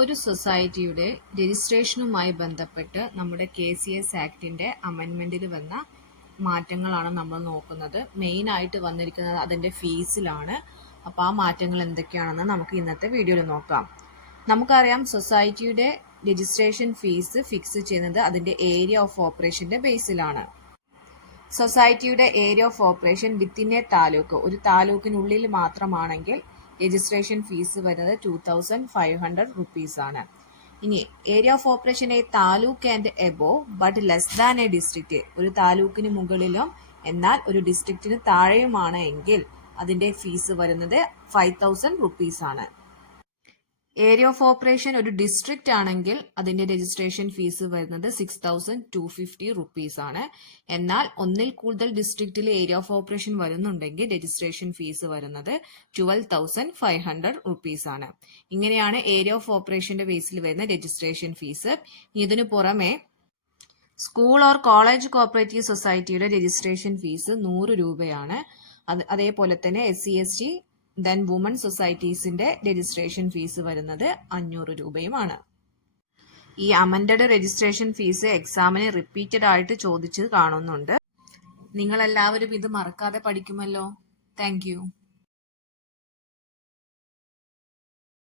ഒരു സൊസൈറ്റിയുടെ രജിസ്ട്രേഷനുമായി ബന്ധപ്പെട്ട് നമ്മുടെ KCS ആക്ടിന്റെ അമെൻമെന്റിൽ വന്ന മാറ്റങ്ങളാണ് നമ്മൾ നോക്കുന്നത്. മെയിൻ ആയിട്ട് വന്നിരിക്കുന്നത് അതിന്റെ ഫീസിലാണ്. അപ്പോൾ ആ മാറ്റങ്ങൾ എന്തൊക്കെയാണെന്ന് നമുക്ക് ഇന്നത്തെ വീഡിയോയിൽ നോക്കാം. നമുക്കറിയാം, സൊസൈറ്റിയുടെ രജിസ്ട്രേഷൻ ഫീസ് ഫിക്സ് ചെയ്യുന്നത് അതിന്റെ ഏരിയ ഓഫ് ഓപ്പറേഷന്റെ ബേസിലാണ്. സൊസൈറ്റിയുടെ area of operation within A taluk, ഒരു താലൂക്കിനുള്ളിൽ മാത്രമാണെങ്കിൽ രജിസ്ട്രേഷൻ ഫീസ് വരുന്നത് 2500 റുപ്പീസ് ആണ്. ഇനി area of operation A taluk and above but less than A district, ഒരു താലൂക്കിന് മുകളിലും എന്നാൽ ഒരു ഡിസ്ട്രിക്റ്റിന് താഴെയുമാണ് എങ്കിൽ അതിന്റെ ഫീസ് വരുന്നത് 5000 റുപ്പീസ് ആണ്. ഏരിയ ഓഫ് ഓപ്പറേഷൻ ഒരു ഡിസ്ട്രിക്റ്റ് ആണെങ്കിൽ അതിന്റെ രജിസ്ട്രേഷൻ ഫീസ് വരുന്നത് 6250 റുപ്പീസ് ആണ്. എന്നാൽ ഒന്നിൽ കൂടുതൽ ഡിസ്ട്രിക്റ്റിൽ ഏരിയ ഓഫ് ഓപ്പറേഷൻ വരുന്നുണ്ടെങ്കിൽ രജിസ്ട്രേഷൻ ഫീസ് വരുന്നത് 12500 റുപ്പീസ് ആണ്. ഇങ്ങനെയാണ് ഏരിയ ഓഫ് ഓപ്പറേഷന്റെ ബേസിൽ വരുന്ന രജിസ്ട്രേഷൻ ഫീസ്. ഇതിനു പുറമെ സ്കൂൾ ഓർ കോളേജ് കോപ്പറേറ്റീവ് സൊസൈറ്റിയുടെ രജിസ്ട്രേഷൻ ഫീസ് 100 രൂപയാണ്. അതേപോലെ തന്നെ SC/ST ദെൻ വുമൺ സൊസൈറ്റീസിന്റെ രജിസ്ട്രേഷൻ ഫീസ് വരുന്നത് 500 രൂപയുമാണ്. ഈ അമെൻഡഡ് രജിസ്ട്രേഷൻ ഫീസ് എക്സാമിന് റിപ്പീറ്റഡ് ആയിട്ട് ചോദിച്ച് കാണുന്നുണ്ട്. നിങ്ങൾ എല്ലാവരും ഇത് മറക്കാതെ പഠിക്കുമല്ലോ. Thank you.